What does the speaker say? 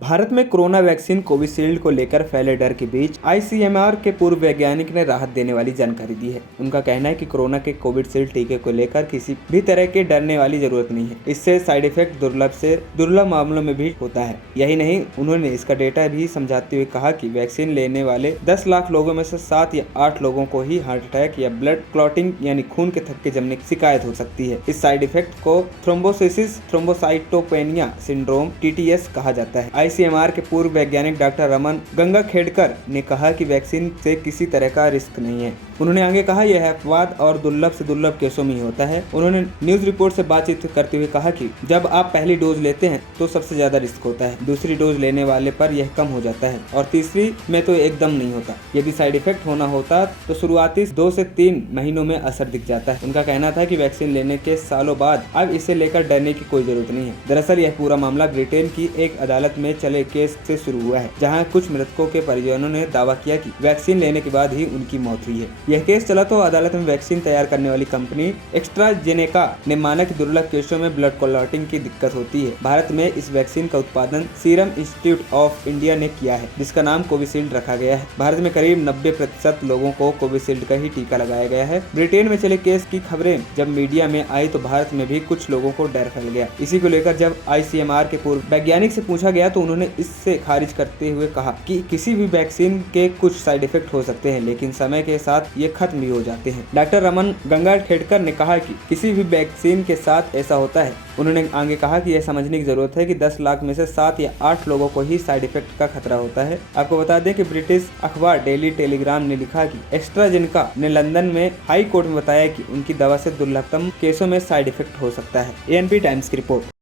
भारत में corona vaccine Covishield को लेकर फैले डर के बीच आईसीएमआर के पूर्व वैज्ञानिक ने राहत देने वाली जानकारी दी है। उनका कहना है कि कोरोना के कोविशील्ड टीके को लेकर किसी भी तरह के डरने वाली जरूरत नहीं है। इससे साइड इफेक्ट दुर्लभ से दुर्लभ मामलों में भी होता है। यही नहीं, उन्होंने इसका डेटा भी समझाते हुए कहा कि वैक्सीन लेने वाले 10 लाख लोगों में से 7 या 8 लोगों को ही हार्ट अटैक या ब्लड क्लॉटिंग यानी खून के थक्के जमने की शिकायत हो सकती है। इस साइड इफेक्ट को थ्रोम्बोसिस थ्रोम्बोसाइटोपेनिया सिंड्रोम (TTS) कहा जाता है। आईसीएमआर के पूर्व वैज्ञानिक डॉक्टर रमन गंगाखेडकर ने कहा कि वैक्सीन से किसी तरह का रिस्क नहीं है। उन्होंने आगे कहा, यह अपवाद और दुर्लभ से दुर्लभ केसों में ही होता है। उन्होंने न्यूज रिपोर्ट से बातचीत करते हुए कहा कि जब आप पहली डोज लेते हैं तो सबसे ज्यादा रिस्क होता है, दूसरी डोज लेने वाले पर यह कम हो जाता है और तीसरी में तो एकदम नहीं होता। यदि साइड इफेक्ट होना होता तो शुरुआती 2 से 3 महीनों में असर दिख जाता है। उनका कहना था कि वैक्सीन लेने के सालों बाद अब इसे लेकर डरने की कोई जरूरत नहीं है। दरअसल यह पूरा मामला ब्रिटेन की एक अदालत में चले केस से शुरू हुआ है, जहां कुछ मृतकों के परिजनों ने दावा किया कि वैक्सीन लेने के बाद ही उनकी मौत हुई है। यह केस चला तो अदालत में वैक्सीन तैयार करने वाली कंपनी एस्ट्राजेनेका ने माना कि दुर्लभ केसों में ब्लड क्लॉटिंग की दिक्कत होती है। भारत में इस वैक्सीन का उत्पादन सीरम इंस्टीट्यूट ऑफ इंडिया ने किया है, जिसका नाम कोविशील्ड रखा गया है। भारत में करीब 90% लोगों को कोविशील्ड का ही टीका लगाया गया है। ब्रिटेन में चले केस की खबरें जब मीडिया में आई तो भारत में भी कुछ लोगों को डर फैल गया। इसी को लेकर जब आईसीएमआर के पूर्व वैज्ञानिक से पूछा गया तो उन्होंने इससे खारिज करते हुए कहा कि किसी भी वैक्सीन के कुछ साइड इफेक्ट हो सकते हैं, लेकिन समय के साथ ये खत्म भी हो जाते हैं। डॉक्टर रमन गंगाखेडकर ने कहा कि किसी भी वैक्सीन के साथ ऐसा होता है। उन्होंने आगे कहा कि यह समझने की जरूरत है कि 10 लाख में से 7 या 8 लोगों को ही साइड इफेक्ट का खतरा होता है। आपको बता दें कि ब्रिटिश अखबार डेली टेलीग्राफ ने लिखा कि एस्ट्राजेनेका ने लंदन में हाई कोर्ट में बताया कि उनकी दवा से दुर्लभतम केसों में साइड इफेक्ट हो सकता है। एएनपी टाइम्स की रिपोर्ट।